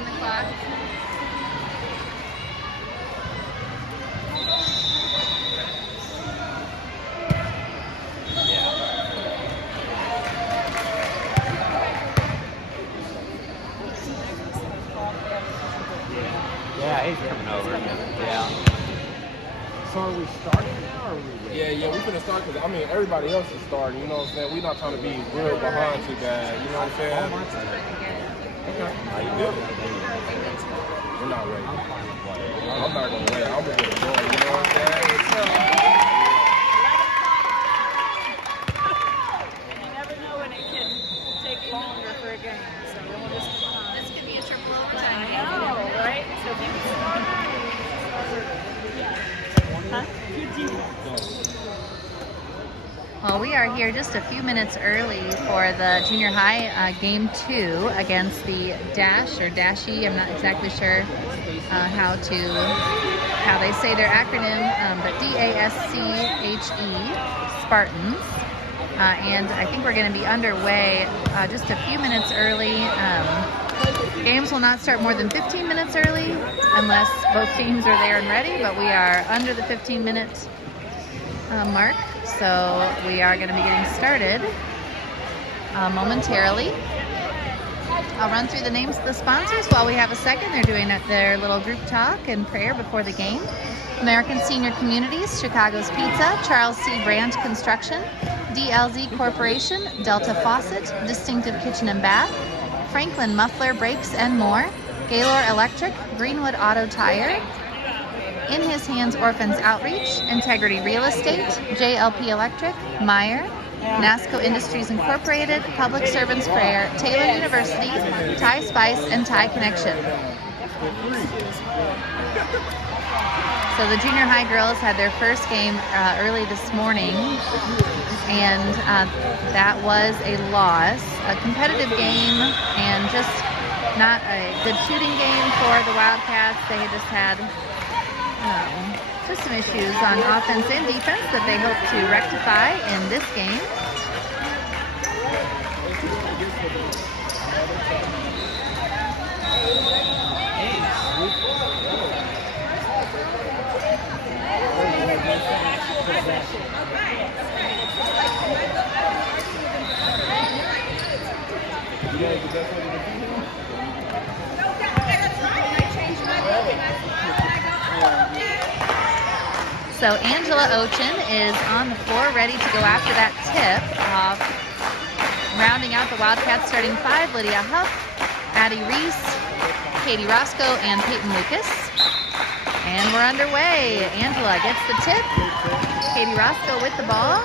on the clock. Yeah, he's coming over. Yeah. So are we starting now, or are we waiting? Yeah, we finna start because, I mean, everybody else is starting, you know what I'm saying? We're not trying to be real behind too bad, you know what I'm saying? Okay. How you doing? We're not ready. I'm not going to wait. I'm going to get it going, you know what I'm saying? You never know when it can take longer for a game, so we'll just come on. This could be a triple overtime. I know, right? So if you can score that, huh? Well, we are here just a few minutes early for the junior high game 2 against the DASCHE or DASCHE. I'm not exactly sure how they say their acronym, but DASCHE, Spartans. And I think we're going to be underway just a few minutes early. Games will not start more than 15 minutes early unless both teams are there and ready, but we are under the 15-minute mark, so we are going to be getting started momentarily. I'll run through the names of the sponsors while we have a second. They're doing their little group talk and prayer before the game. American Senior Communities, Chicago's Pizza, Charles C. Brandt Construction, DLZ Corporation, Delta Faucet, Distinctive Kitchen and Bath, Franklin Muffler Brakes and more, Gaylor Electric, Greenwood Auto Tire, In His Hands Orphans Outreach, Integrity Real Estate, JLP Electric, Meyer, NASCO Industries Incorporated, Public Servants Prayer, Taylor University, Thai Spice, and Thai Connection. So the junior high girls had their first game early this morning, and that was a loss. A competitive game and just not a good shooting game for the Wildcats. They had just had just some issues on offense and defense that they hope to rectify in this game. So Angela Ochin is on the floor ready to go after that tip. Rounding out the Wildcats starting 5, Lydia Huff, Addie Reese, Katie Roscoe, and Peyton Lucas. And we're underway. Angela gets the tip. Katie Roscoe with the ball.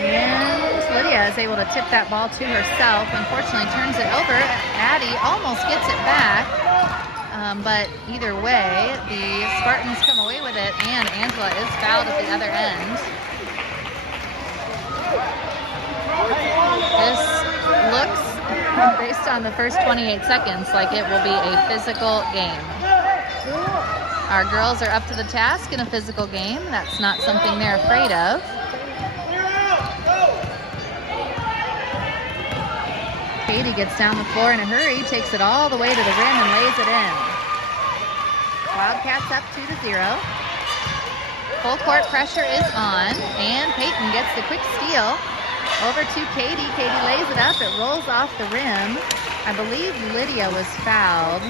And Lydia is able to tip that ball to herself. Unfortunately, turns it over. Addie almost gets it back. But either way, the Spartans come away with it, and Angela is fouled at the other end. This looks, based on the first 28 seconds, like it will be a physical game. Our girls are up to the task in a physical game. That's not something they're afraid of. Katie gets down the floor in a hurry, takes it all the way to the rim and lays it in. Wildcats up 2-0. Full court pressure is on, and Peyton gets the quick steal over to Katie. Katie lays it up, it rolls off the rim. I believe Lydia was fouled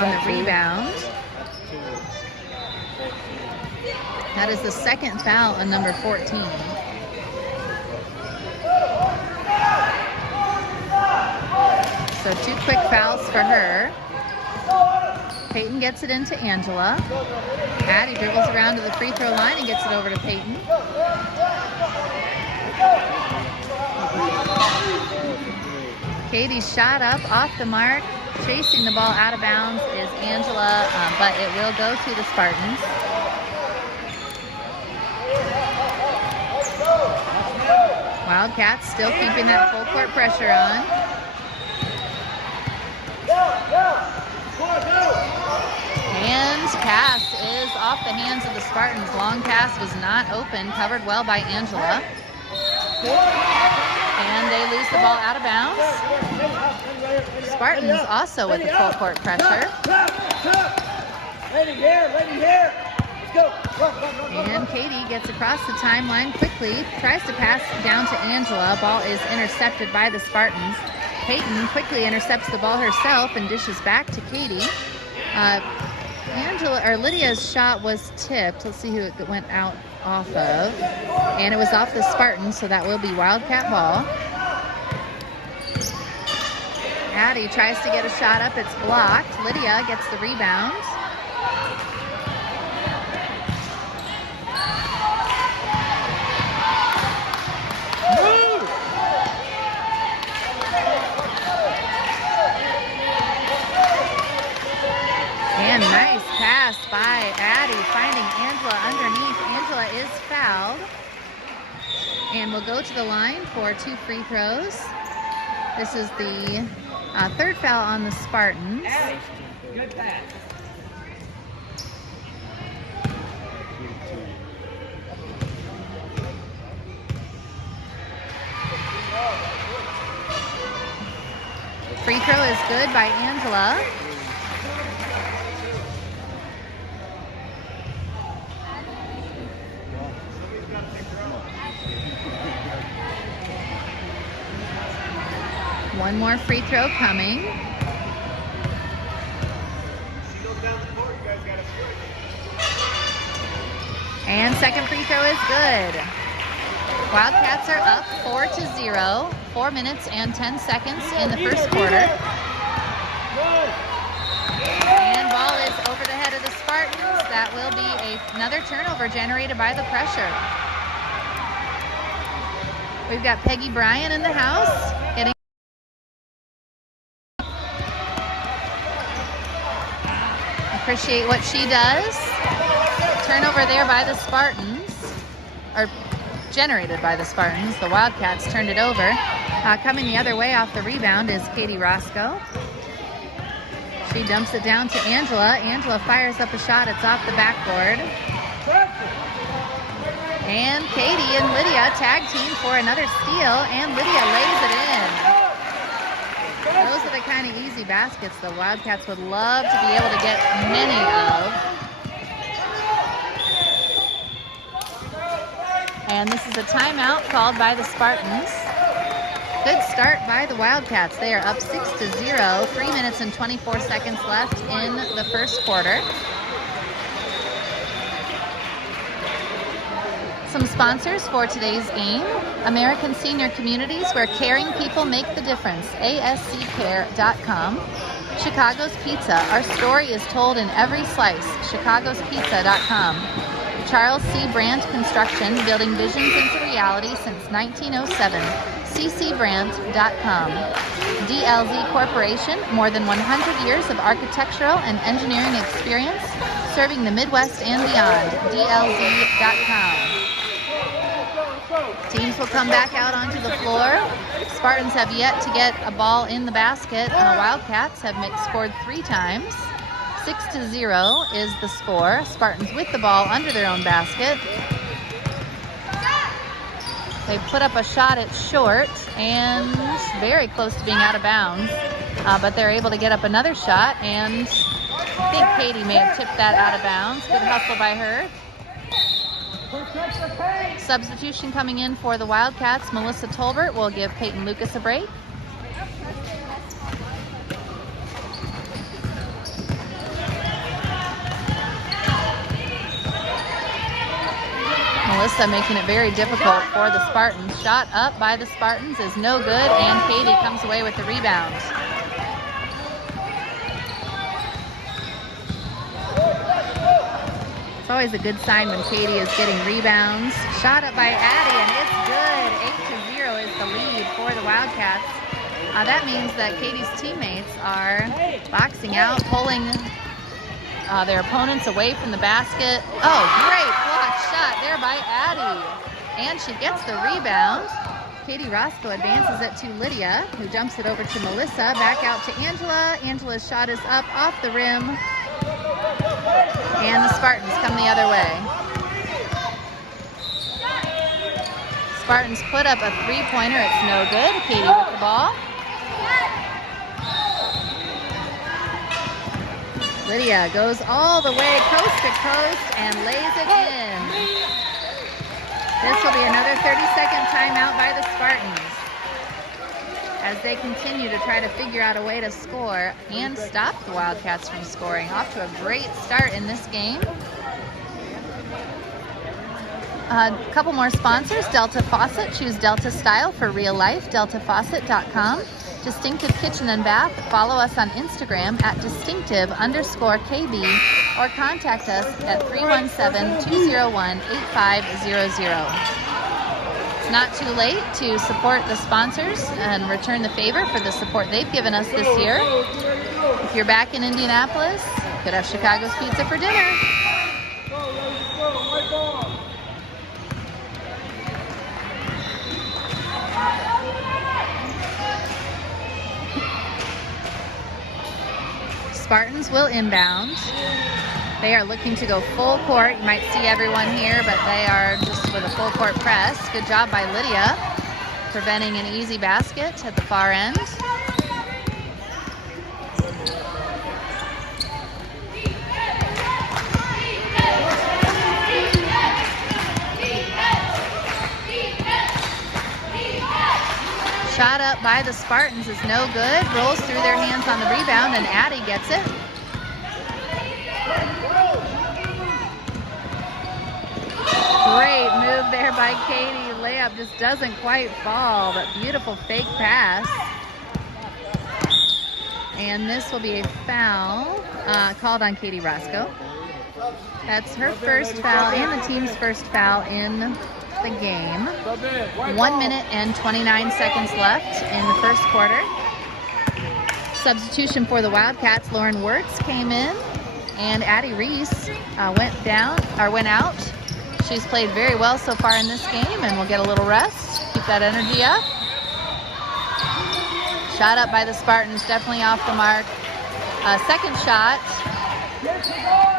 on the rebound. That is the second foul on number 14. So 2 quick fouls for her. Peyton gets it into Angela. Addie dribbles around to the free throw line and gets it over to Peyton. Katie's shot up off the mark. Chasing the ball out of bounds is Angela, but it will go to the Spartans. Wildcats still keeping that full court pressure on. And Spartans. Pass is off the hands of the Spartans. Long pass was not open, covered well by Angela. And they lose the ball out of bounds. Spartans also with the full court pressure. Lady here, lady here. Let's go. And Katie gets across the timeline quickly, tries to pass down to Angela. Ball is intercepted by the Spartans. Peyton quickly intercepts the ball herself and dishes back to Katie. Lydia's shot was tipped. Let's see who it went out off of. And it was off the Spartans, so that will be Wildcat ball. Addie tries to get a shot up. It's blocked. Lydia gets the rebound. And nice pass by Addie, finding Angela underneath. Angela is fouled. And we'll go to the line for 2 free throws. This is the third foul on the Spartans. Good pass. Free throw is good by Angela. One more free throw coming. And second free throw is good. Wildcats are up 4-0. 4 minutes and 10 seconds in the first quarter. And ball is over the head of the Spartans. That will be another turnover generated by the pressure. We've got Peggy Bryan in the house. Appreciate what she does. Turnover there by the Spartans, or generated by the Spartans. The Wildcats turned it over. Coming the other way off the rebound is Katie Roscoe. She dumps it down to Angela. Angela fires up a shot. It's off the backboard. And Katie and Lydia tag team for another steal, and Lydia lays it in. Those are the kind of easy baskets the Wildcats would love to be able to get many of. And this is a timeout called by the Spartans. Good start by the Wildcats. They are up 6-0, 3 minutes and 24 seconds left in the first quarter. Some sponsors for today's game. American Senior Communities, where caring people make the difference. ASCCare.com. Chicago's Pizza. Our story is told in every slice. ChicagosPizza.com. Charles C. Brandt Construction, building visions into reality since 1907. ccbrandt.com. DLZ Corporation, more than 100 years of architectural and engineering experience, serving the Midwest and beyond. DLZ.com. Teams will come back out onto the floor. Spartans have yet to get a ball in the basket. Wildcats have scored 3 times. 6-0 is the score. Spartans with the ball under their own basket. They put up a shot at short and very close to being out of bounds. But they're able to get up another shot, and I think Katie may have tipped that out of bounds. Good hustle by her. Substitution coming in for the Wildcats. Melissa Tolbert will give Peyton Lucas a break. Melissa making it very difficult for the Spartans. Shot up by the Spartans is no good, and Katie comes away with the rebound. It's always a good sign when Katie is getting rebounds. Shot up by Addie, and it's good. 8-0 is the lead for the Wildcats. That means that Katie's teammates are boxing out, pulling their opponents away from the basket. Oh, great block shot there by Addie. And she gets the rebound. Katie Roscoe advances it to Lydia, who dumps it over to Melissa. Back out to Angela. Angela's shot is up off the rim. And the Spartans come the other way. Spartans put up a three-pointer. It's no good. Katie with the ball. Lydia goes all the way coast to coast and lays it in. This will be another 30-second timeout by the Spartans as they continue to try to figure out a way to score and stop the Wildcats from scoring. Off to a great start in this game. A couple more sponsors. Delta Faucet. Choose Delta style for real life. DeltaFaucet.com. Distinctive Kitchen and Bath. Follow us on Instagram at distinctive_KB or contact us at 317-201-8500. It's not too late to support the sponsors and return the favor for the support they've given us this year. If you're back in Indianapolis, you could have Chicago's Pizza for dinner. Spartans will inbound. They are looking to go full court. You might see everyone here, but they are just with a full court press. Good job by Lydia, preventing an easy basket at the far end. Shot up by the Spartans is no good. Rolls through their hands on the rebound, and Addie gets it. Great move there by Katie. Layup just doesn't quite fall, but beautiful fake pass. And this will be a foul called on Katie Roscoe. That's her first foul and the team's first foul in the game. 1 minute and 29 seconds left in the first quarter. Substitution for the Wildcats. Lauren Wirtz came in, and Addie Reese went out. She's played very well so far in this game and will get a little rest. Keep that energy up. Shot up by the Spartans, definitely off the mark. Second shot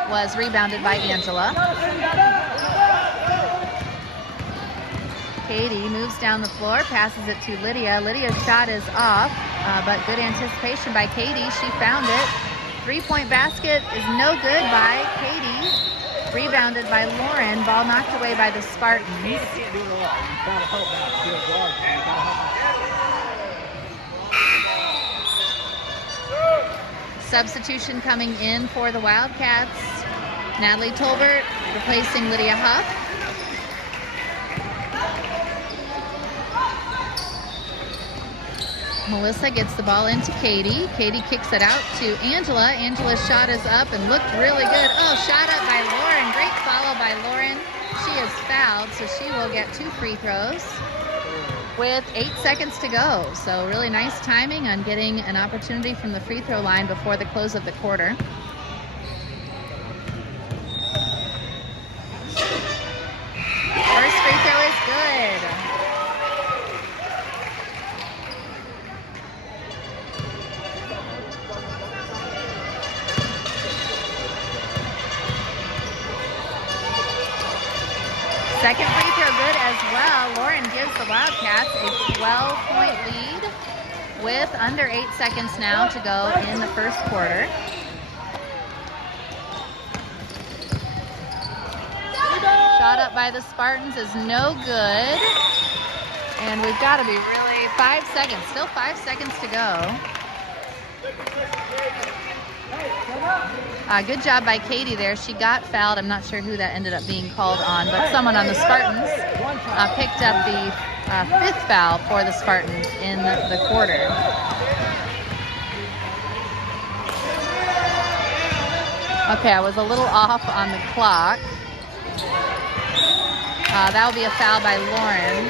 was rebounded by Angela. Katie moves down the floor, passes it to Lydia. Lydia's shot is off, but good anticipation by Katie. She found it. Three-point basket is no good by Katie. Rebounded by Lauren. Ball knocked away by the Spartans. Substitution coming in for the Wildcats. Natalie Tolbert replacing Lydia Huff. Melissa gets the ball into Katie. Katie kicks it out to Angela. Angela's shot is up and looked really good. Oh, shot up by Lauren. Great follow by Lauren. She is fouled, so she will get 2 free throws with 8 seconds to go. So really nice timing on getting an opportunity from the free throw line before the close of the quarter. First free throw is good. Second free throw good as well. Lauren gives the Wildcats a 12-point lead with under 8 seconds now to go in the first quarter. Shot up by the Spartans is no good. And we've got to be really 5 seconds. Still 5 seconds to go. Good job by Katie there. She got fouled. I'm not sure who that ended up being called on, but someone on the Spartans picked up the 5th foul for the Spartans in the quarter. Okay, I was a little off on the clock. That will be a foul by Lauren.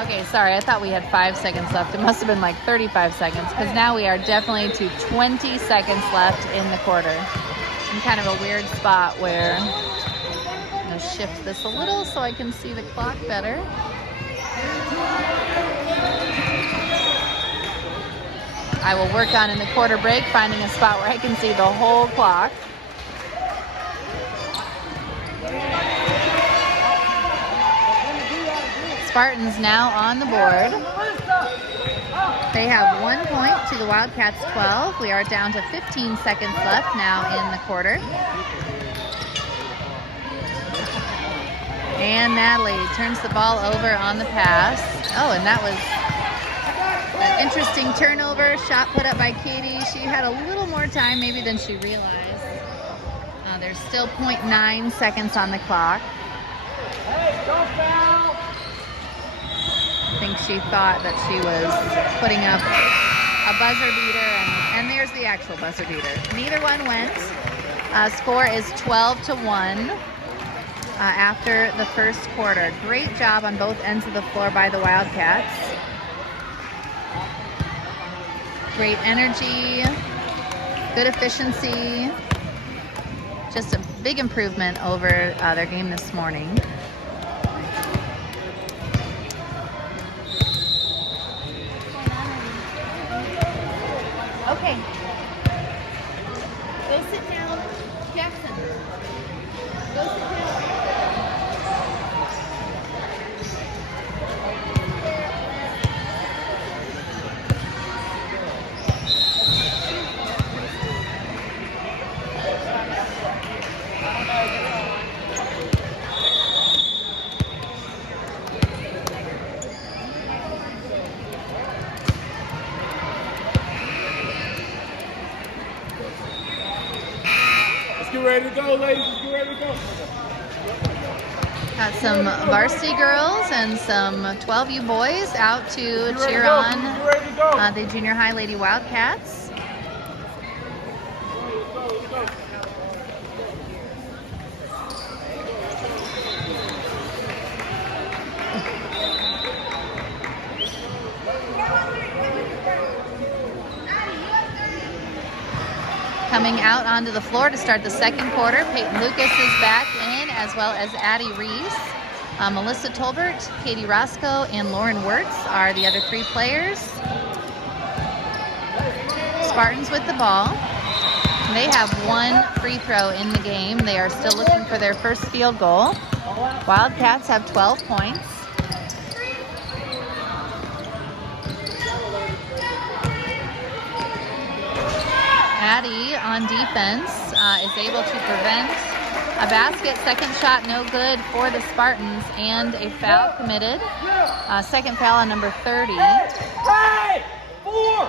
Okay, sorry, I thought we had 5 seconds left. It must have been like 35 seconds because now we are definitely to 20 seconds left in the quarter. In kind of a weird spot where I'm going to shift this a little so I can see the clock better. I will work on in the quarter break, finding a spot where I can see the whole clock. Spartans now on the board. They have 1 point to the Wildcats 12. We are down to 15 seconds left now in the quarter. And Natalie turns the ball over on the pass. Oh, and that was an interesting turnover. Shot put up by Katie. She had a little more time maybe than she realized. There's still 0.9 seconds on the clock. Hey, don't foul! I think she thought that she was putting up a buzzer beater, and there's the actual buzzer beater. Neither one went. Score is 12-1 after the first quarter. Great job on both ends of the floor by the Wildcats. Great energy, good efficiency. Just a big improvement over their game this morning. Okay. Go sit down, Jackson. Go sit down. Get ready to go, ladies. Let's get ready to go. Got some varsity girls and some 12U boys out to cheer on the junior high Lady Wildcats. Coming out onto the floor to start the second quarter, Peyton Lucas is back in, as well as Addie Reese. Melissa Tolbert, Katie Roscoe, and Lauren Wirtz are the other three players. Spartans with the ball. They have one free throw in the game. They are still looking for their first field goal. Wildcats have 12 points. Addie on defense is able to prevent a basket. Second shot no good for the Spartans, and a foul committed. Second foul on number 30. Hey! 4!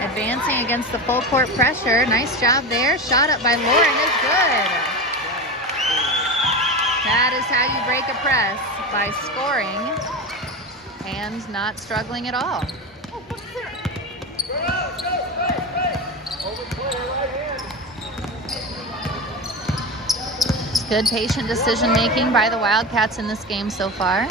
Advancing against the full court pressure. Nice job there. Shot up by Lauren is good. That is how you break a press, by scoring and not struggling at all. Good patient decision making by the Wildcats in this game so far.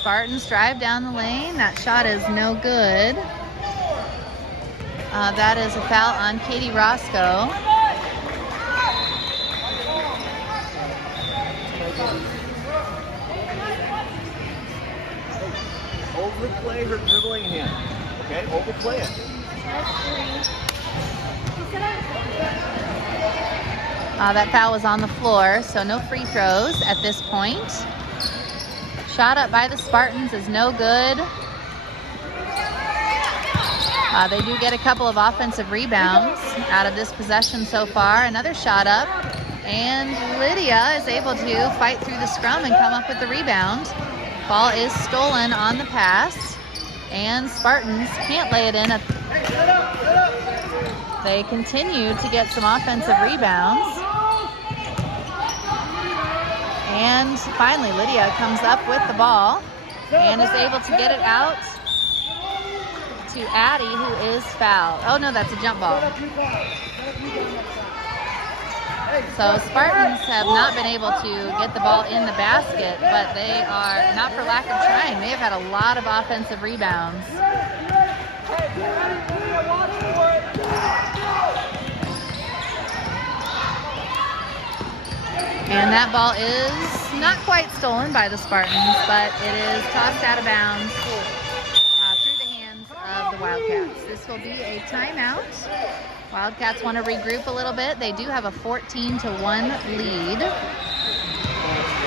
Spartans drive down the lane. That shot is no good. That is a foul on Katie Roscoe. Overplay her dribbling hand. Okay, overplay it. That foul was on the floor, so no free throws at this point. Shot up by the Spartans is no good. They do get a couple of offensive rebounds out of this possession so far. Another shot up, and Lydia is able to fight through the scrum and come up with the rebound. Ball is stolen on the pass, and Spartans can't lay it in. They continue to get some offensive rebounds. And finally, Lydia comes up with the ball and is able to get it out to Addie, who is fouled. Oh no, that's a jump ball. So Spartans have not been able to get the ball in the basket, but they are, not for lack of trying, they have had a lot of offensive rebounds. And that ball is not quite stolen by the Spartans, but it is tossed out of bounds through the hands of the Wildcats. This will be a timeout. Wildcats want to regroup a little bit. They do have a 14-1 lead.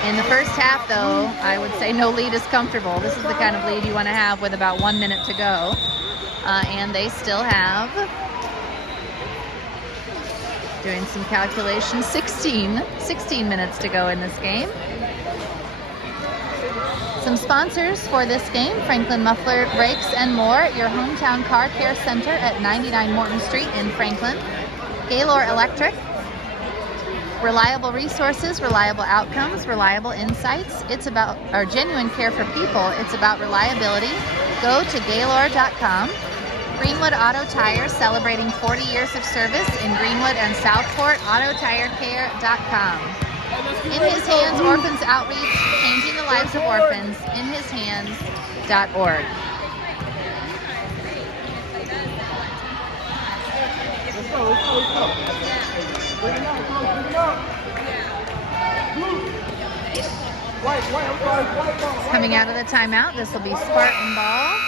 In the first half, though, I would say no lead is comfortable. This is the kind of lead you want to have with about 1 minute to go. And they still have, doing some calculations, 16 minutes to go in this game. Some sponsors for this game: Franklin Muffler Brakes and More, your hometown car care center at 99 Morton Street in Franklin. Gaylor Electric, reliable resources, reliable outcomes, reliable insights. It's about our genuine care for people. It's about reliability. Go to Gaylor.com. Greenwood Auto Tire, celebrating 40 years of service in Greenwood and Southport. AutoTireCare.com. In His Hands Orphans Outreach, changing the lives of orphans. InHisHands.org. Let's go. Bring it up. White. Coming out of the timeout, this will be Spartan ball.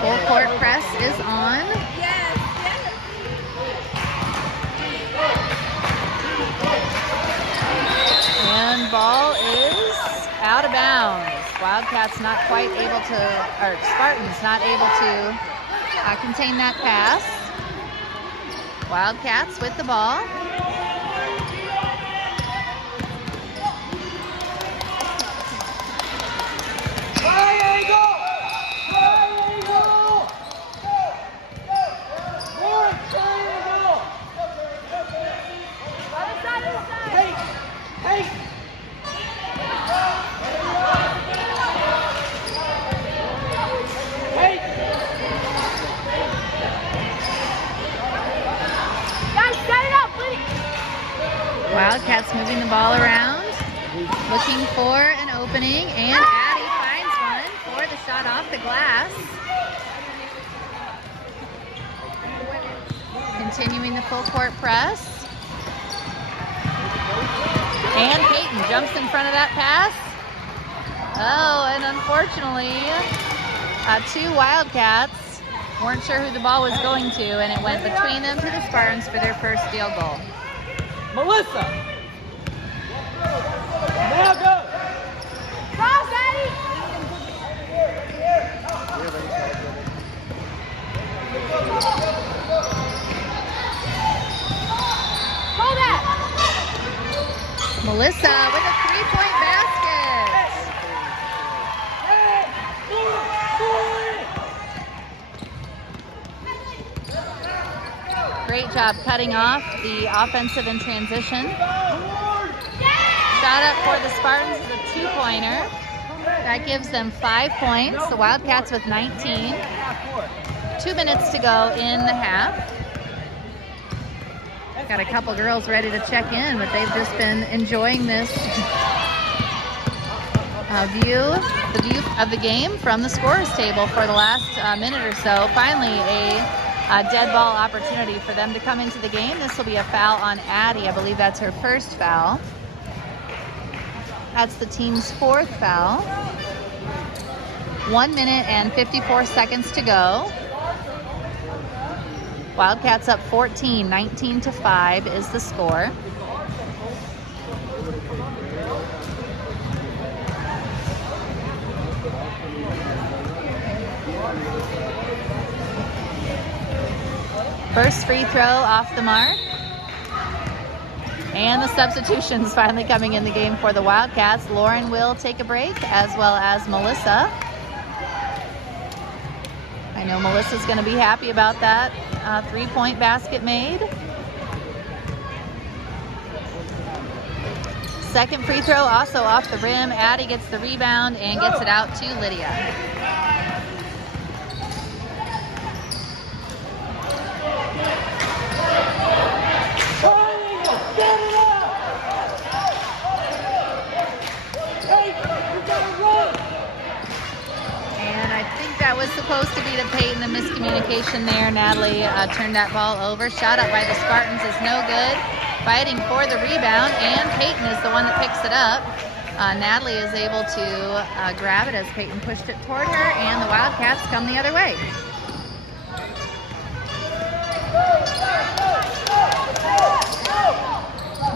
Full court press is on. And ball is out of bounds. Wildcats not quite able to, or Spartans not able to contain that pass. Wildcats with the ball. Wildcats moving the ball around, looking for an opening, and Addie finds one for the shot off the glass. Continuing the full court press. And Peyton jumps in front of that pass. Oh, and unfortunately, two Wildcats weren't sure who the ball was going to, and it went between them to the Spartans for their first field goal. Melissa! Now go! Cross, Eddie! Hold that! Melissa with a three-point basket. Great job cutting off the offensive in transition. Shot up for the Spartans is a two-pointer. That gives them 5 points. The Wildcats with 19. 2 minutes to go in the half. Got a couple girls ready to check in, but they've just been enjoying this view of the game from the scorer's table for the last minute or so. Finally, a dead ball opportunity for them to come into the game. This will be a foul on Addie. I believe that's her first foul. That's the team's fourth foul. 1 minute and 54 seconds to go. Wildcats up 14, 19-5 is the score. First free throw off the mark. And the substitutions finally coming in the game for the Wildcats. Lauren will take a break, as well as Melissa. I know Melissa's going to be happy about that three-point basket made. Second free throw also off the rim. Addie gets the rebound and gets it out to Lydia. Peyton, a miscommunication there. Natalie turned that ball over. Shot up by the Spartans is no good. Fighting for the rebound, and Peyton is the one that picks it up. Natalie is able to grab it as Peyton pushed it toward her, and the Wildcats come the other way.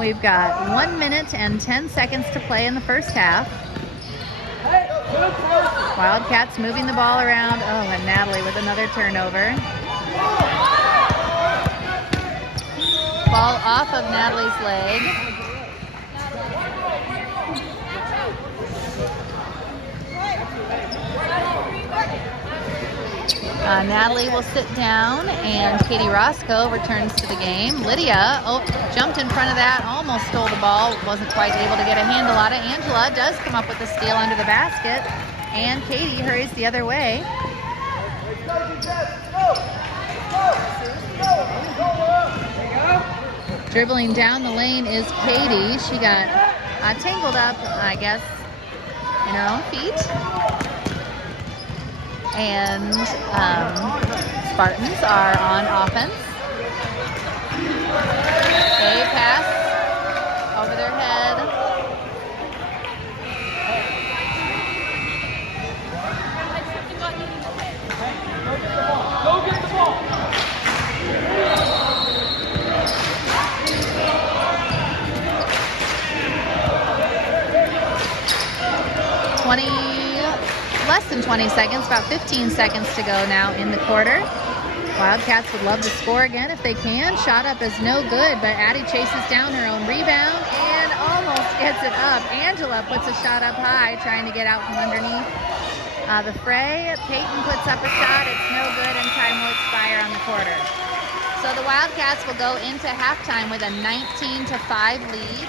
We've got 1 minute and 10 seconds to play in the first half. Wildcats moving the ball around. Oh, and Natalie with another turnover. Ball off of Natalie's leg. Natalie will sit down, and Katie Roscoe returns to the game. Lydia jumped in front of that, almost stole the ball, wasn't quite able to get a handle on it. Angela does come up with a steal under the basket, and Katie hurries the other way. Dribbling down the lane is Katie. She got tangled up, I guess, in her own feet. And Spartans are on offense. A pass over their head. Go get the ball. 20. Less than 20 seconds, about 15 seconds to go now in the quarter. Wildcats would love to score again if they can. Shot up is no good, but Addie chases down her own rebound and almost gets it up. Angela puts a shot up high, trying to get out from underneath the fray. Peyton puts up a shot. It's no good, and time will expire on the quarter. So the Wildcats will go into halftime with a 19-5 lead.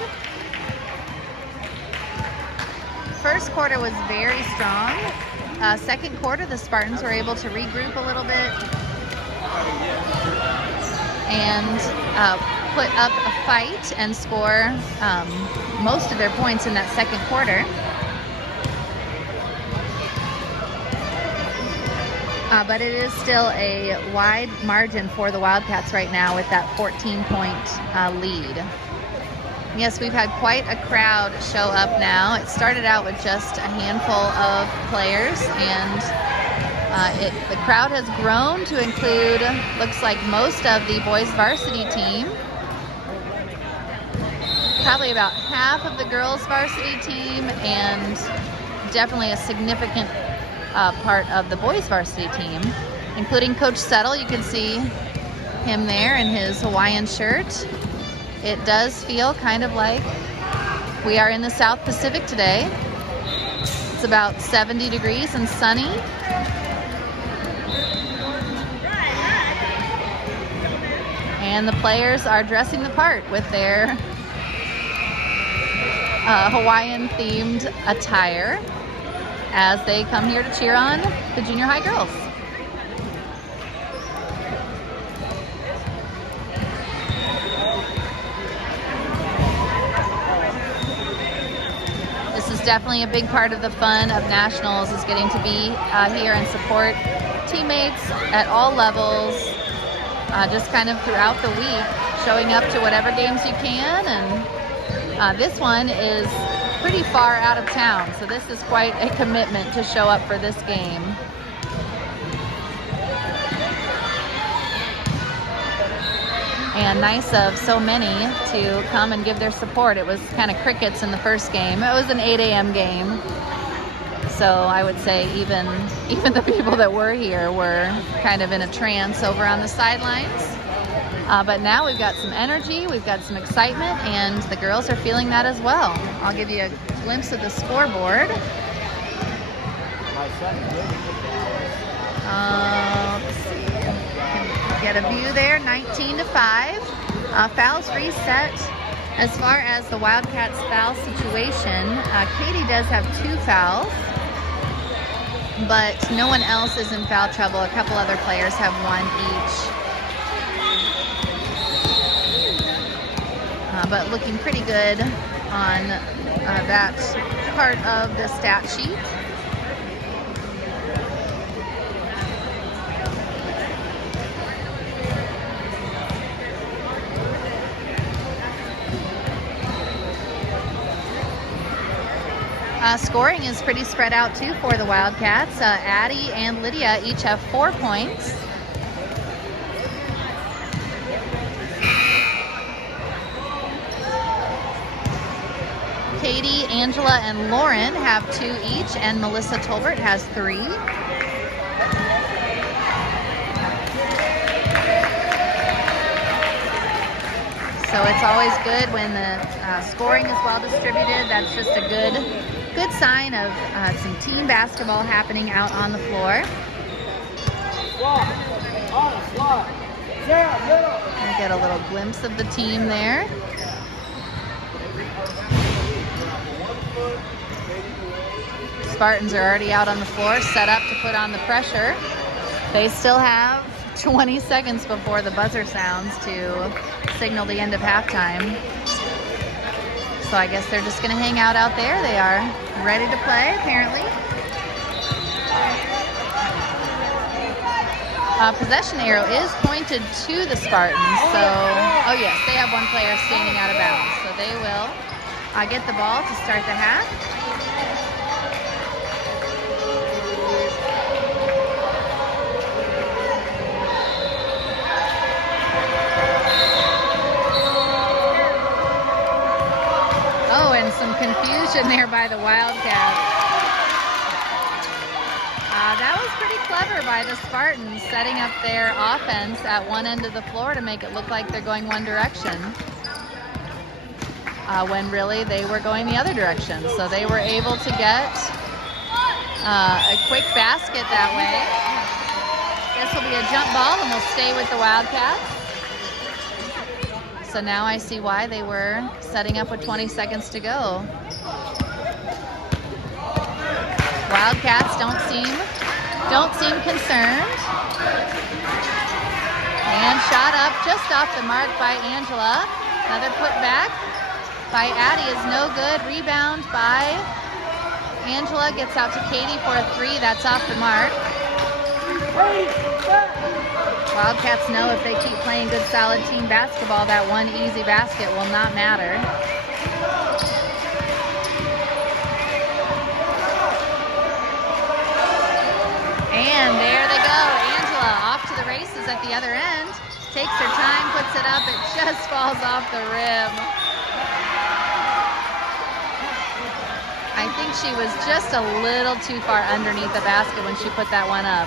First quarter was very strong. Second quarter, the Spartans were able to regroup a little bit and put up a fight and score most of their points in that second quarter. But it is still a wide margin for the Wildcats right now with that 14-point lead. Yes, we've had quite a crowd show up now. It started out with just a handful of players, and the crowd has grown to include, looks like, most of the boys varsity team. Probably about half of the girls varsity team, and definitely a significant part of the boys varsity team, including Coach Settle. You can see him there in his Hawaiian shirt. It does feel kind of like we are in the South Pacific today. It's about 70 degrees and sunny. And the players are dressing the part with their Hawaiian-themed attire as they come here to cheer on the junior high girls. Definitely a big part of the fun of nationals is getting to be here and support teammates at all levels, just kind of throughout the week, showing up to whatever games you can. And this one is pretty far out of town, so this is quite a commitment to show up for this game. And nice of so many to come and give their support. It was kind of crickets in the first game. It was an 8 a.m. game. So I would say even the people that were here were kind of in a trance over on the sidelines. But now we've got some energy, we've got some excitement, and the girls are feeling that as well. I'll give you a glimpse of the scoreboard. Let's see. Get a view there, 19-5. Fouls reset. As far as the Wildcats foul situation, Katie does have 2 fouls, but no one else is in foul trouble. A couple other players have 1 each. But looking pretty good on that part of the stat sheet. Scoring is pretty spread out too for the Wildcats. Addie and Lydia each have 4 points. Katie, Angela, and Lauren have 2 each, and Melissa Tolbert has 3. So it's always good when the scoring is well distributed. That's just a good sign of some team basketball happening out on the floor. I get a little glimpse of the team there. Spartans are already out on the floor, set up to put on the pressure. They still have 20 seconds before the buzzer sounds to signal the end of halftime. So I guess they're just going to hang out there. They are ready to play, apparently. Possession arrow is pointed to the Spartans. So, oh yes, they have one player standing out of bounds. So they will get the ball to start the half. Some confusion there by the Wildcats. That was pretty clever by the Spartans, setting up their offense at one end of the floor to make it look like they're going one direction, when really they were going the other direction. So they were able to get a quick basket that way. This will be a jump ball and will stay with the Wildcats. So now I see why they were setting up with 20 seconds to go. Wildcats don't seem concerned. And shot up just off the mark by Angela. Another putback by Addie is no good. Rebound by Angela, gets out to Katie for a 3. That's off the mark. Wildcats know if they keep playing good, solid team basketball, that one easy basket will not matter. And there they go. Angela off to the races at the other end. Takes her time, puts it up. It just falls off the rim. I think she was just a little too far underneath the basket when she put that one up.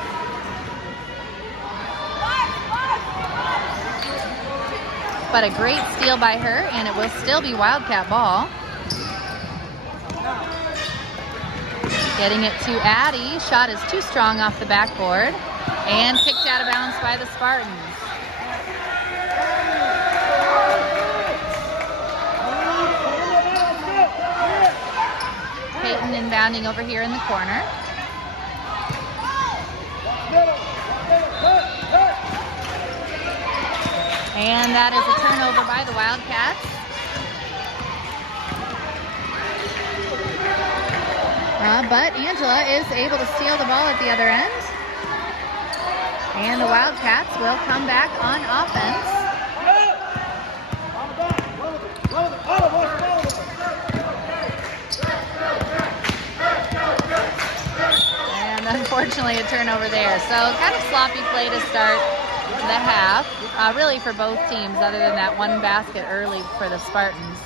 But a great steal by her, and it will still be Wildcat ball. Getting it to Addie. Shot is too strong off the backboard. And kicked out of bounds by the Spartans. Peyton inbounding over here in the corner. And that is a turnover by the Wildcats. But Angela is able to steal the ball at the other end. And the Wildcats will come back on offense. And unfortunately a turnover there. So kind of sloppy play to start the half, really for both teams, other than that one basket early for the Spartans.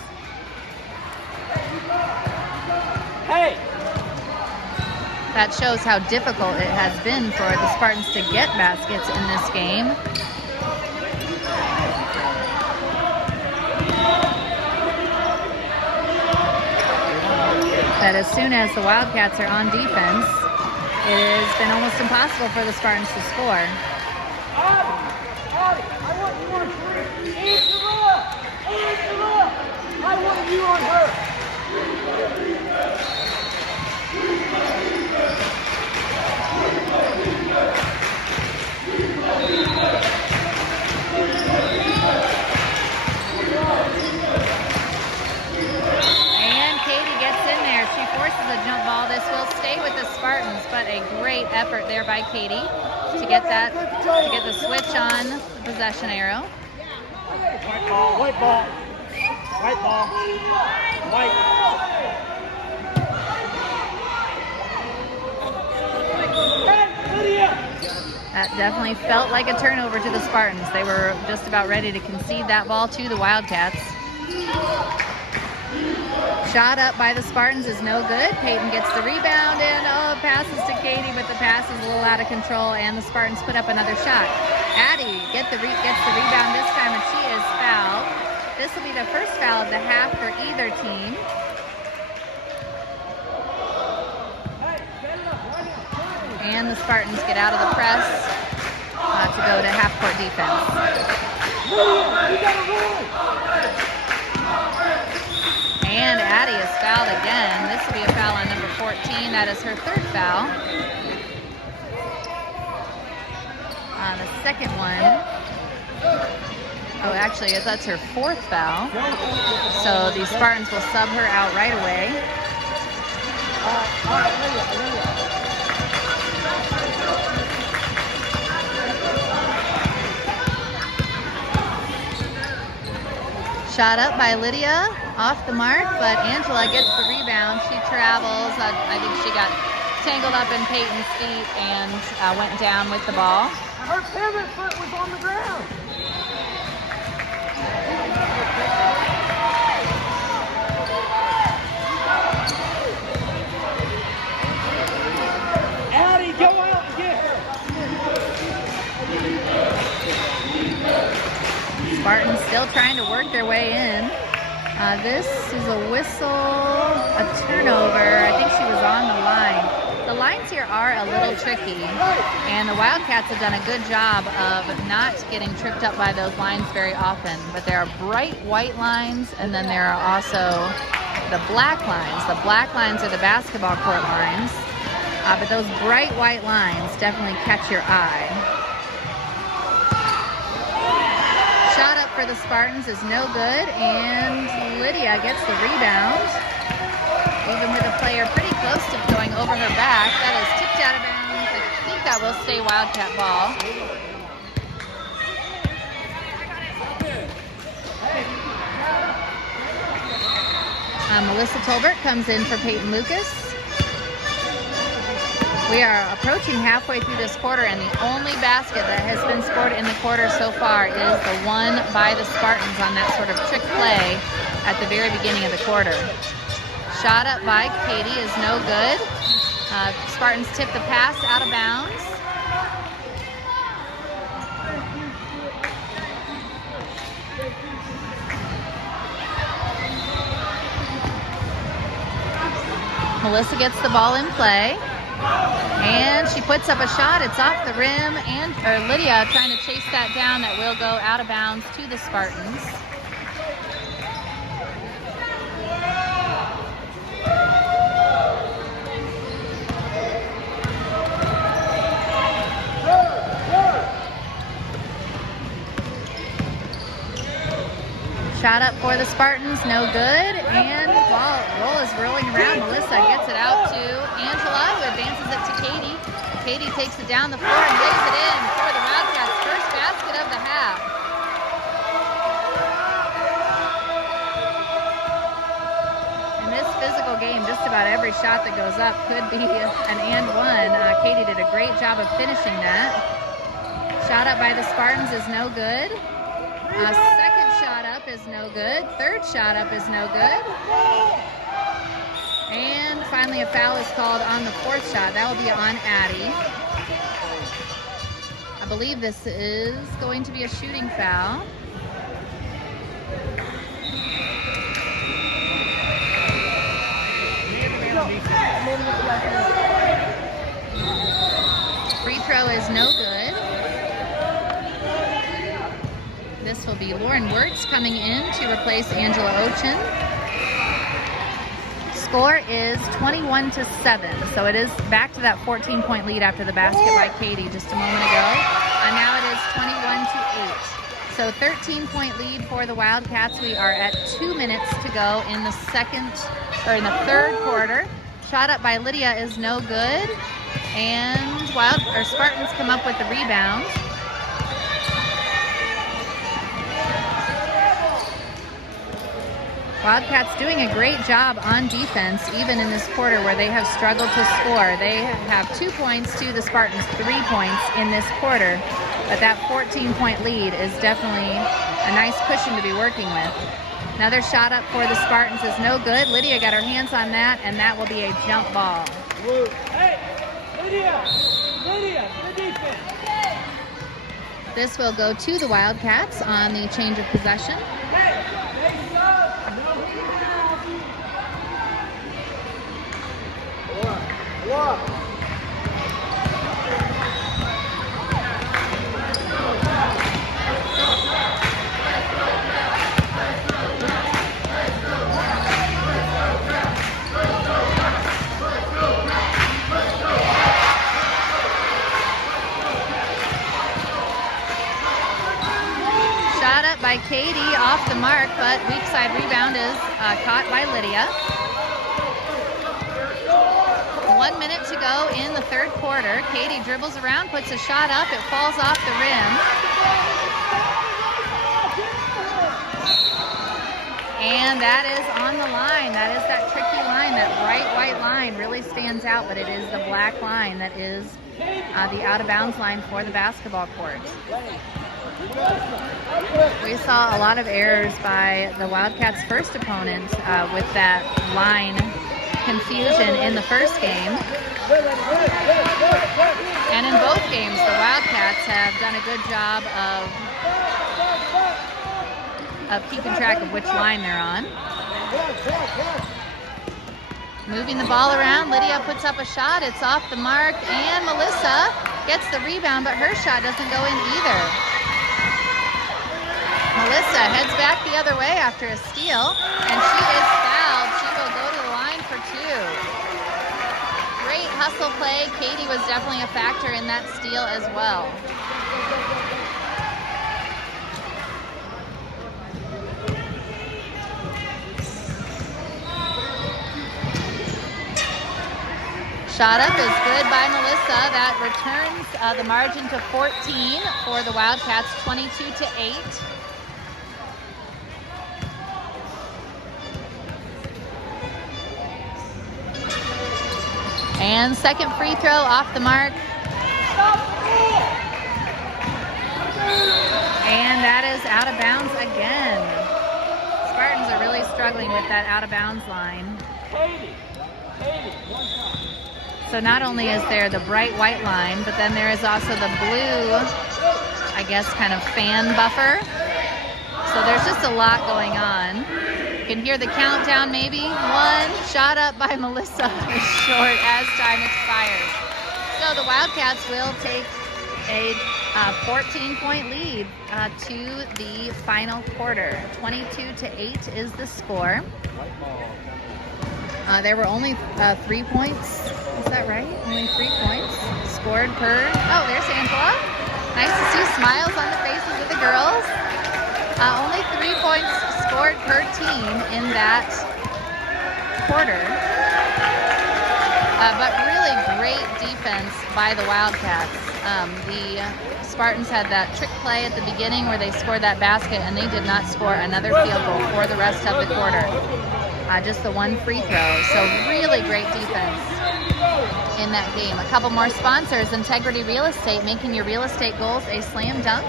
Hey! That shows how difficult it has been for the Spartans to get baskets in this game. That as soon as the Wildcats are on defense, it has been almost impossible for the Spartans to score. I want you on 3. Angela! I want you on her. And Katie gets in there. She forces a jump ball. This will stay with the Spartans, but a great effort there by Katie to get the switch on the possession arrow. White ball, white ball. White ball. White. That definitely felt like a turnover to the Spartans. They were just about ready to concede that ball to the Wildcats. Shot up by the Spartans is no good. Peyton gets the rebound and passes to Katie, but the pass is a little out of control and the Spartans put up another shot. Addie gets the rebound this time and she is fouled. This will be the first foul of the half for either team. And the Spartans get out of the press to go to half-court defense. And Addie is fouled again. This will be a foul on number 14. That is her third foul. The second one. Oh, actually, that's her fourth foul. So the Spartans will sub her out right away. Shot up by Lydia, off the mark, but Angela gets the rebound. She travels. I think she got tangled up in Peyton's feet and went down with the ball. Her pivot foot was on the ground. Addie, go out and get her. Spartans still trying to work their way in. This is a whistle, a turnover. I think she was on the line. The lines here are a little tricky, and the Wildcats have done a good job of not getting tripped up by those lines very often. But there are bright white lines, and then there are also the black lines. The black lines are the basketball court lines, but those bright white lines definitely catch your eye. Shot up for the Spartans is no good, and Lydia gets the rebound. Even with a player pretty close to going over her back, that is tipped out of bounds. I think that will stay Wildcat ball. Melissa Tolbert comes in for Peyton Lucas. We are approaching halfway through this quarter, and the only basket that has been scored in the quarter so far is the one by the Spartans on that sort of trick play at the very beginning of the quarter. Shot up by Katie is no good. Spartans tip the pass out of bounds. Melissa gets the ball in play. And she puts up a shot. It's off the rim, and Lydia trying to chase that down. That will go out of bounds to the Spartans. Shot up for the Spartans, no good, and roll is rolling around. Melissa gets it out to Angela, who advances it to Katie. Katie takes it down the floor and lays it in for the Wildcats' first basket of the half. In this physical game, just about every shot that goes up could be an and one. Katie did a great job of finishing that. Shot up by the Spartans is no good. Second shot up is no good. Third shot up is no good. And finally a foul is called on the fourth shot. That will be on Addie. I believe this is going to be a shooting foul. Free throw is no good. This will be Lauren Wirtz coming in to replace Angela Ochin. Score is 21-7, so it is back to that 14-point lead after the basket by Katie just a moment ago. And now it is 21-8. So 13-point lead for the Wildcats. We are at 2 minutes to go in the third quarter. Shot up by Lydia is no good, and Spartans come up with the rebound. Wildcats doing a great job on defense, even in this quarter where they have struggled to score. They have 2 points to the Spartans' 3 points in this quarter, but that 14-point lead is definitely a nice cushion to be working with. Another shot up for the Spartans is no good. Lydia got her hands on that, and that will be a jump ball. Hey, Lydia, good defense. This will go to the Wildcats on the change of possession. Shot up by Katie off the mark, but weak side rebound is caught by Lydia. 1 minute to go in the third quarter. Katie dribbles around, puts a shot up. It falls off the rim. And that is on the line. That is that tricky line. That bright white line really stands out, but it is the black line that is the out-of-bounds line for the basketball court. We saw a lot of errors by the Wildcats' first opponent with that line confusion in the first game. And in both games, the Wildcats have done a good job of keeping track of which line they're on. Moving the ball around, Lydia puts up a shot. It's off the mark, and Melissa gets the rebound, but her shot doesn't go in either. Melissa heads back the other way after a steal, and she is fouled. She will go to the line for 2. Great hustle play. Katie was definitely a factor in that steal as well. Shot up is good by Melissa. That returns the margin to 14 for the Wildcats, 22-8. And second free throw off the mark. And that is out of bounds again. Spartans are really struggling with that out of bounds line. So not only is there the bright white line, but then there is also the blue, I guess, kind of fan buffer. So there's just a lot going on. You can hear the countdown maybe. 1 shot up by Melissa is short as time expires. So the Wildcats will take a 14-point lead to the final quarter. 22-8 is the score. There were only 3 points. Is that right? Only 3 points scored per. Oh, there's Angela. Nice to see smiles on the faces of the girls. Only 3 points scored per team in that quarter. But really great defense by the Wildcats. The Spartans had that trick play at the beginning where they scored that basket, and they did not score another field goal for the rest of the quarter. Just the 1 free throw. So really great defense in that game. A couple more sponsors. Integrity Real Estate, making your real estate goals a slam dunk.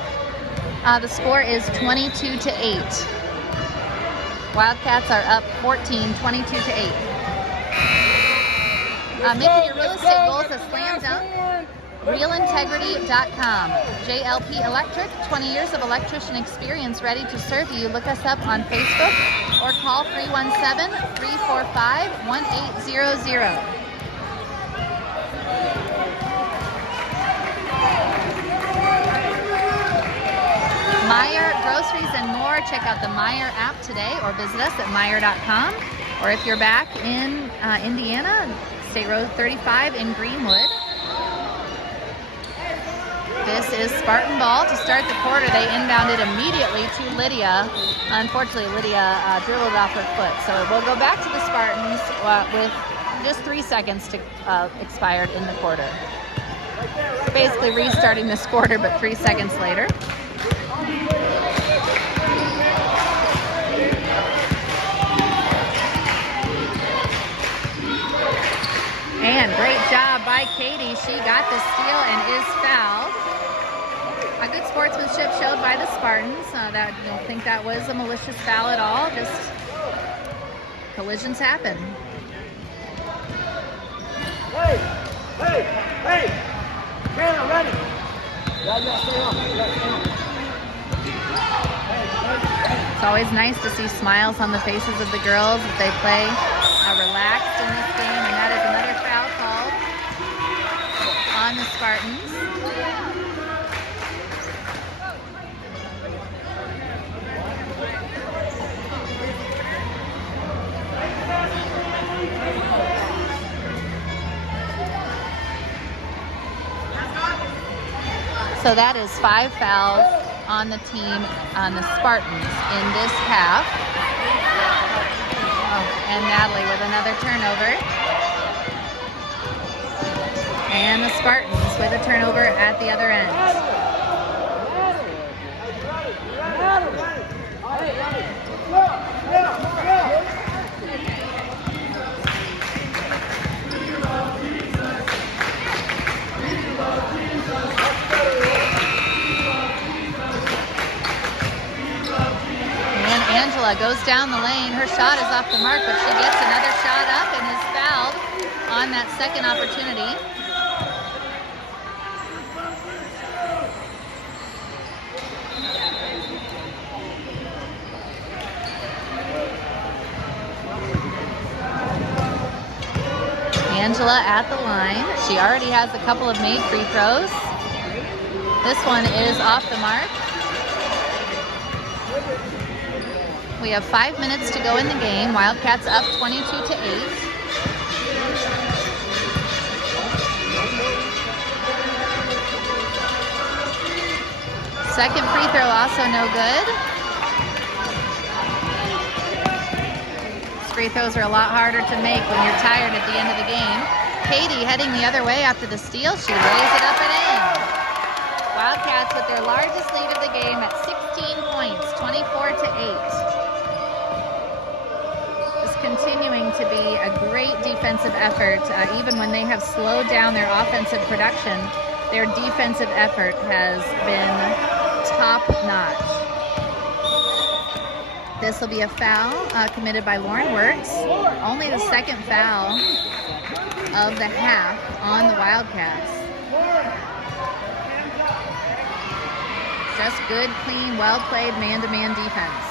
The score is 22-8. Wildcats are up 14, 22-8. Making your real estate goals a slam dunk. RealIntegrity.com. JLP Electric, 20 years of electrician experience ready to serve you. Look us up on Facebook or call 317-345-1800. Meyer Groceries and more. Check out the Meyer app today or visit us at Meyer.com. Or if you're back in Indiana, State Road 35 in Greenwood. This is Spartan ball to start the quarter. They inbounded immediately to Lydia. Unfortunately, Lydia dribbled off her foot. So we'll go back to the Spartans with just 3 seconds to expired in the quarter. Basically restarting this quarter, but 3 seconds later. Katie. She got the steal and is fouled. A good sportsmanship showed by the Spartans. I don't think that was a malicious foul at all. Just collisions happen. Hey! Hannah, ready! Stay on. It's always nice to see smiles on the faces of the girls as they play relaxed in this game, and that is another foul called on the Spartans. So that is 5 fouls on the team, on the Spartans in this half. Oh, and Natalie with another turnover. And the Spartans with a turnover at the other end. Angela goes down the lane. Her shot is off the mark, but she gets another shot up and is fouled on that second opportunity. Angela at the line. She already has a couple of made free throws. This one is off the mark. We have 5 minutes to go in the game. Wildcats up 22-8. Second free throw also no good. These free throws are a lot harder to make when you're tired at the end of the game. Katie heading the other way after the steal. She lays it up and in. Wildcats with their largest lead of the game at 16 points, 24-8. Continuing to be a great defensive effort. Even when they have slowed down their offensive production, their defensive effort has been top-notch. This will be a foul committed by Lauren Works. Only the second foul of the half on the Wildcats. Just good, clean, well-played man-to-man defense.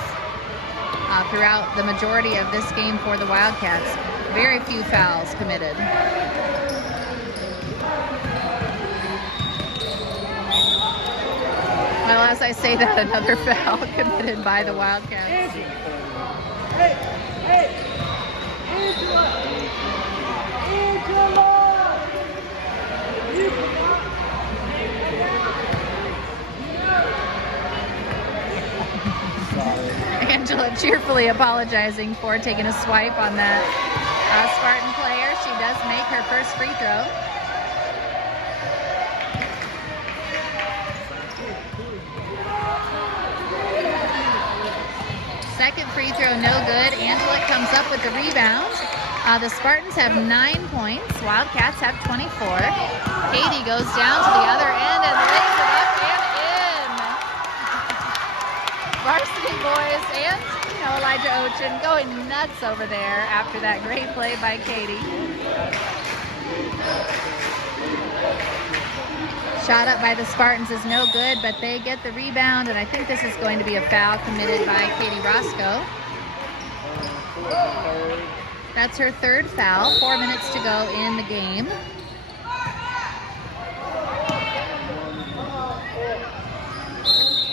Throughout the majority of this game for the Wildcats. Very few fouls committed. Well, as I say that, another foul committed by the Wildcats. Angela cheerfully apologizing for taking a swipe on that Spartan player. She does make her first free throw. Second free throw no good. Angela comes up with the rebound. The Spartans have 9 points. Wildcats have 24. Katie goes down to the other end and lays it up and in. Varsity boys and Elijah Ochin going nuts over there after that great play by Katie. Shot up by the Spartans is no good, but they get the rebound, and I think this is going to be a foul committed by Katie Roscoe. That's her third foul. 4 minutes to go in the game.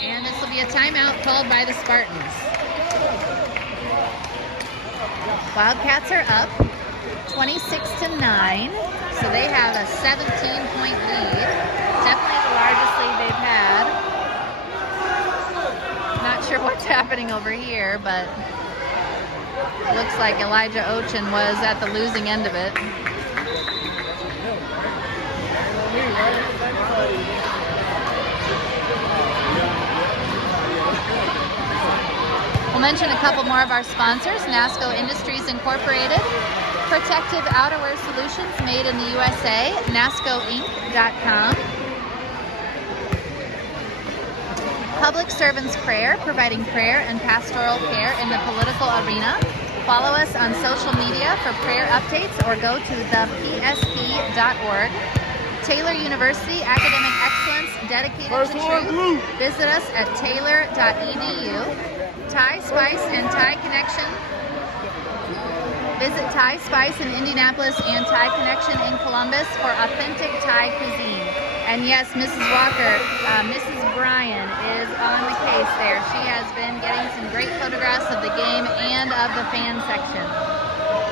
And this will be a timeout called by the Spartans. Wildcats are up 26-9, so they have a 17-point lead. Definitely the largest lead they've had. Not sure what's happening over here, but looks like Elijah Ochin was at the losing end of it. We'll mention a couple more of our sponsors. NASCO Industries Incorporated, Protective outerwear solutions made in the USA, NASCOinc.com. Public Servants Prayer, providing prayer and pastoral care in the political arena. Follow us on social media for prayer updates or go to thepsp.org. Taylor University, academic excellence dedicated to truth. Visit us at taylor.edu. Thai Spice and Thai Connection. Visit Thai Spice in Indianapolis and Thai Connection in Columbus for authentic Thai cuisine. And yes, Mrs. Walker, Mrs. Bryan is on the case there. She has been getting some great photographs of the game and of the fan section.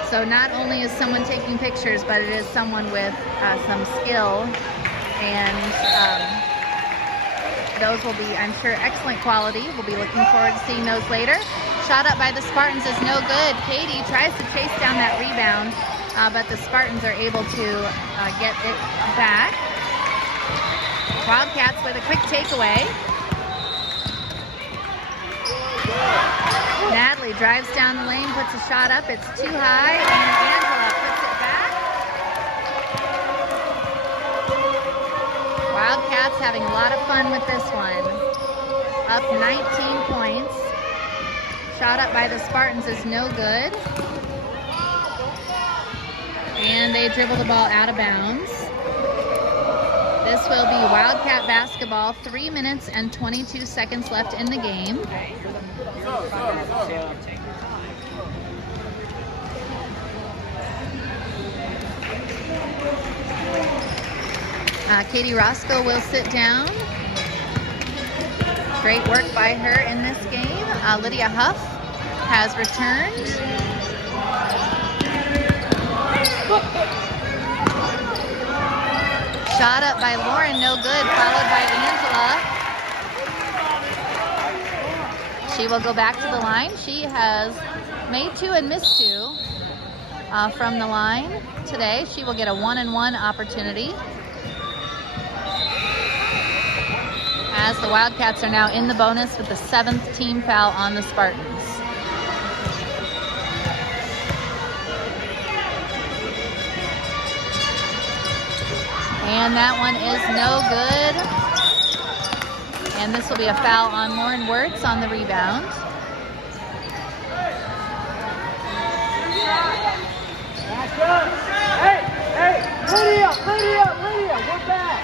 So not only is someone taking pictures, but it is someone with some skill. And those will be, I'm sure, excellent quality. We'll be looking forward to seeing those later. Shot up by the Spartans is no good. Katie tries to chase down that rebound, but the Spartans are able to get it back. Wildcats with a quick takeaway. Natalie drives down the lane, puts a shot up. It's too high, and Angela puts it back. Wildcats having a lot of fun with this one. Up 19 points. Shot up by the Spartans is no good. And they dribble the ball out of bounds. This will be Wildcat basketball. 3 minutes and 22 seconds left in the game. Katie Roscoe will sit down. Great work by her in this game. Lydia Huff has returned. Shot up by Lauren, no good, followed by Angela. She will go back to the line. She has made 2 and missed 2 from the line today. She will get a 1-and-1 opportunity. As the Wildcats are now in the bonus with the 7th team foul on the Spartans. And that one is no good. And this will be a foul on Lauren Wirtz on the rebound. Hey, Lydia, we're back.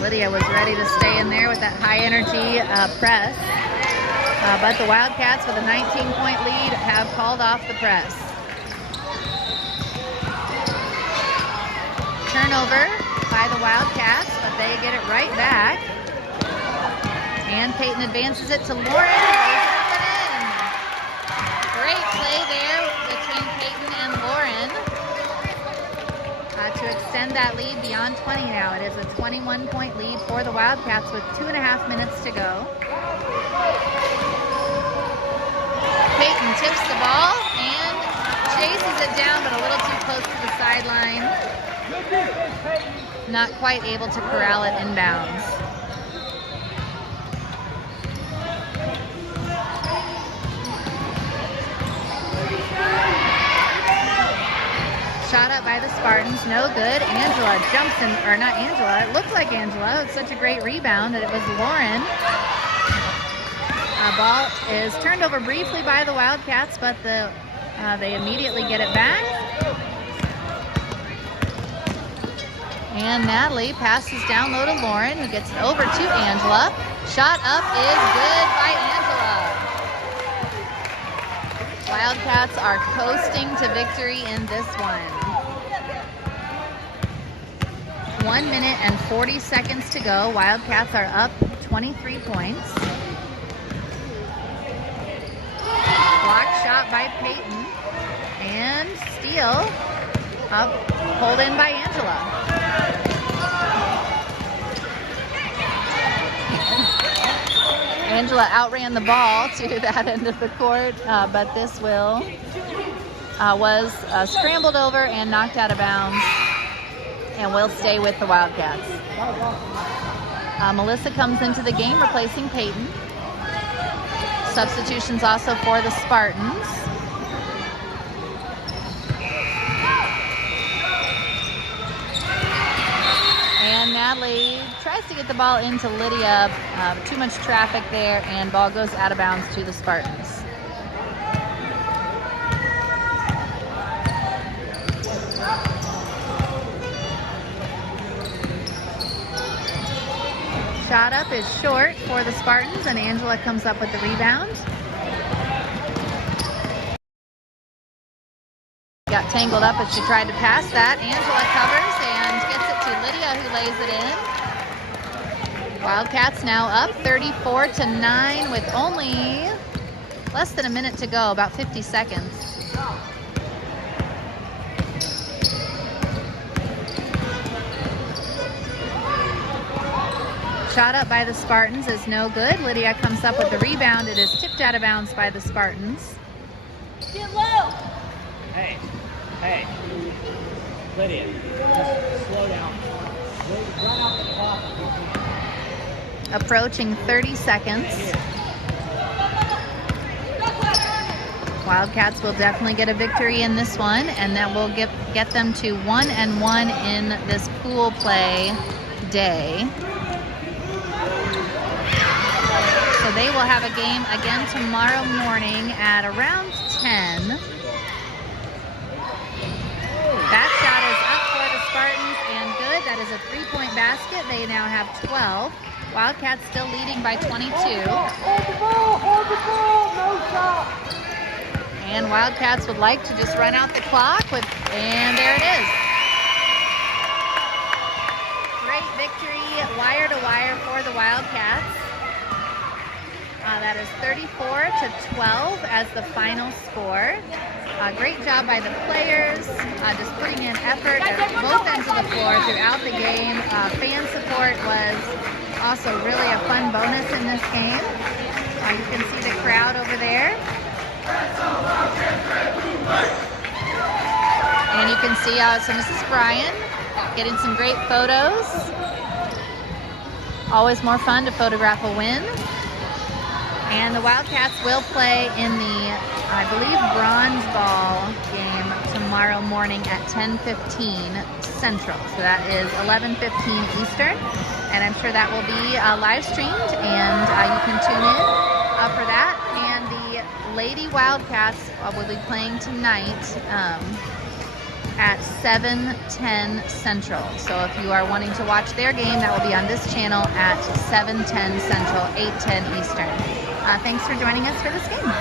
Lydia was ready to stay in there with that high energy press. But the Wildcats with a 19-point lead have called off the press. Turnover by the Wildcats, but they get it right back. And Peyton advances it to Lauren. Great play there between Peyton and Lauren to extend that lead beyond 20 now. It is a 21-point lead for the Wildcats with 2.5 minutes to go. Peyton tips the ball and chases it down, but a little too close to the sideline. Not quite able to corral it inbounds. Shot up by the Spartans, no good. Angela jumps in, or not Angela, it looked like Angela. It's such a great rebound that it was Lauren. Ball is turned over briefly by the Wildcats, but they immediately get it back. And Natalie passes down low to Lauren, who gets it over to Angela. Shot up is good by Angela. Wildcats are coasting to victory in this one. 1 minute and 40 seconds to go. Wildcats are up 23 points. Block shot by Peyton. And steal up, pulled in by Angela. Angela outran the ball to that end of the court, but this was scrambled over and knocked out of bounds and will stay with the Wildcats. Melissa comes into the game replacing Peyton. Substitutions also for the Spartans. And Natalie tries to get the ball into Lydia. Too much traffic there, and ball goes out of bounds to the Spartans. Shot up is short for the Spartans, and Angela comes up with the rebound. Got tangled up as she tried to pass that. Angela covers and gets it to Lydia, who lays it in. Wildcats now up 34-9 with only less than a minute to go, about 50 seconds. Shot up by the Spartans is no good. Lydia comes up with the rebound. It is tipped out of bounds by the Spartans. Get low. Hey, Lydia, just slow down. Run out the clock. Approaching 30 seconds. Wildcats will definitely get a victory in this one, and that will get them to 1-1 in this pool play day. So they will have a game again tomorrow morning at around 10. That shot is up for the Spartans and good. That is a 3-point basket. They now have 12. Wildcats still leading by 22. Hold the ball, no shot. And Wildcats would like to just run out the clock and there it is. Great victory, wire to wire for the Wildcats. That is 34-12 as the final score. Great job by the players, just putting in effort at both ends of the floor throughout the game. Fan support was also really a fun bonus in this game. You can see the crowd over there. And you can see so Mrs. Bryan getting some great photos. Always more fun to photograph a win. And the Wildcats will play in the, I believe, bronze ball game tomorrow morning at 10:15 Central. So that is 11:15 Eastern. And I'm sure that will be live streamed, and you can tune in for that. And the Lady Wildcats will be playing tonight at 7:10 Central. So if you are wanting to watch their game, that will be on this channel at 7:10 Central, 8:10 Eastern. Thanks for joining us for this game.